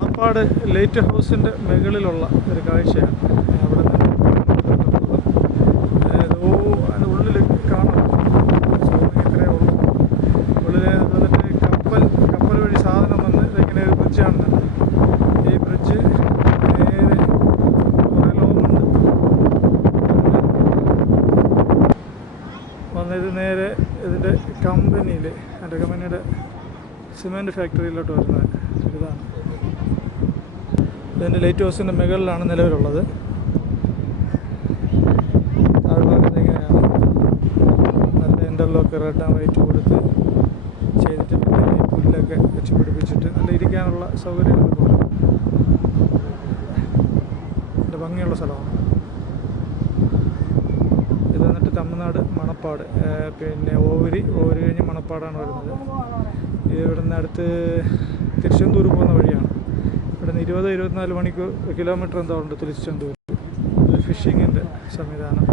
Manappad light ഹൗസിൻ്റെ മുകളിലുള്ള ഒരു കാഴ്ചയാണ്. അവിടെ നിന്ന് അതിൻ്റെ ഉള്ളിൽ കാണാം. ഇത്രയേ ഉള്ളൂ. ഉള്ളിൽ അതിൻ്റെ കപ്പൽ വഴി സാധനം വന്ന് ഇങ്ങനെ ഒരു ബ്രിഡ്ജാണെന്നുണ്ട്. ഈ ബ്രിഡ്ജ് നേരെ കുറേ ലോങ്ങുണ്ട്. വന്നിത് നേരെ ഇതിൻ്റെ കമ്പനിയുടെ സിമെൻറ്റ് ഫാക്ടറിയിലോട്ട് വരുന്നത് ഇതാണ്. ഇതിൻ്റെ ലൈറ്റ് ഹൗസിൻ്റെ മുകളിലാണ് നിലവിലുള്ളത്. താഴ്ഭാഗത്ത് ഇങ്ങനെയാണ് നല്ല ഇൻ്റർലോക്ക് റെഡ് ആൻഡ് വൈറ്റ് കൊടുത്ത് ചെയ്തിട്ട് പിന്നെ പുല്ലൊക്കെ വെച്ച് പിടിപ്പിച്ചിട്ട് നല്ല ഇരിക്കാനുള്ള സൗകര്യങ്ങളൊക്കെ ഉണ്ട്. നല്ല ഭംഗിയുള്ള സ്ഥലമാണ് ഇത്. വന്നിട്ട് തമിഴ്നാട് മണപ്പാട്, പിന്നെ ഓവരി കഴിഞ്ഞ് മണപ്പാടാണ് വരുന്നത്. ഇവിടുന്ന് അടുത്ത് തിരുച്ചെന്തൂർ പോകുന്ന വഴിയാണ്. ഇവിടുന്ന് 20-24 കിലോമീറ്റർ എന്തോ ഉണ്ട് തിരുച്ചെന്തൂർ. ഫിഷിങ്ങിൻ്റെ സംവിധാനം.